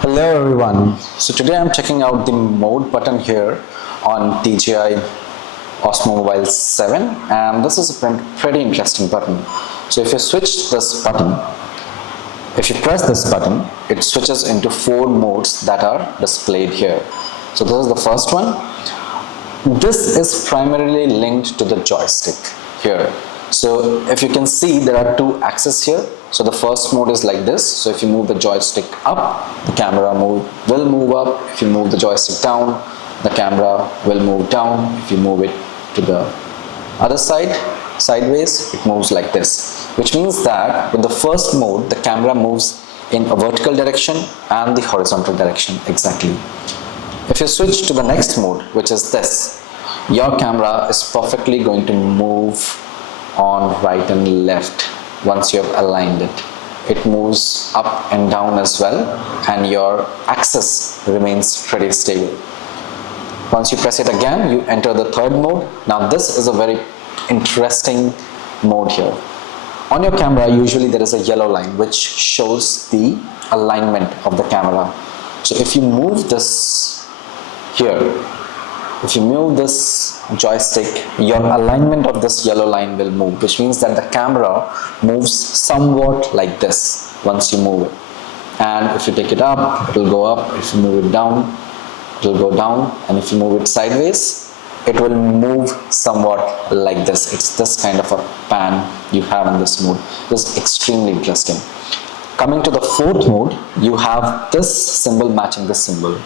Hello everyone. So today I'm checking out the mode button here on DJI Osmo Mobile 7, and this is a pretty interesting button. So if you press this button, it switches into 4 modes that are displayed here. So this is the first one. This is primarily linked to the joystick here. So if you can see, there are 2 axes here. So the first mode is like this. So if you move the joystick up, the camera will move up. If you move the joystick down, the camera will move down. If you move it to the other side, sideways, it moves like this. Which means that with the first mode, the camera moves in a vertical direction and the horizontal direction exactly. If you switch to the next mode, which is this, your camera is perfectly going to move on right and left once you have aligned it. It moves up and down as well, and your axis remains pretty stable. Once you press it again, you enter the third mode. Now this is a very interesting mode here. On your camera, usually there is a yellow line which shows the alignment of the camera. So if you move this here, if you move this joystick, your alignment of this yellow line will move, which means that the camera moves somewhat like this once you move it. And if you take it up, it will go up. If you move it down, it will go down. And if you move it sideways, it will move somewhat like this. It's this kind of a pan you have in this mode. This is extremely interesting. Coming to the fourth mode, you have this symbol matching this symbol.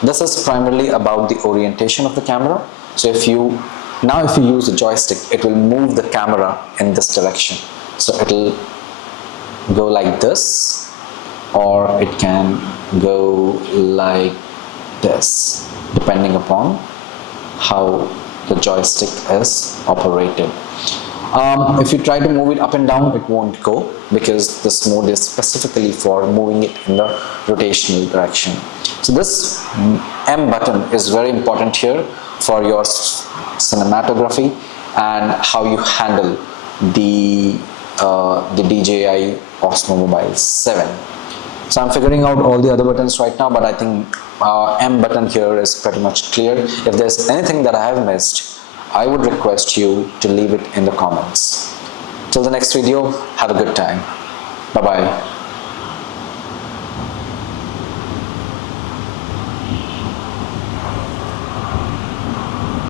This is primarily about the orientation of the camera. So if you use the joystick, it will move the camera in this direction. So it will go like this, or it can go like this, depending upon how the joystick is operated. If you try to move it up and down, it won't go, because this mode is specifically for moving it in the rotational direction. So this M button is very important here for your cinematography and how you handle the DJI Osmo Mobile 7. So I'm figuring out all the other buttons right now, but I think M button here is pretty much clear. If there's anything that I have missed, I would request you to leave it in the comments. Till the next video, have a good time. Bye-bye.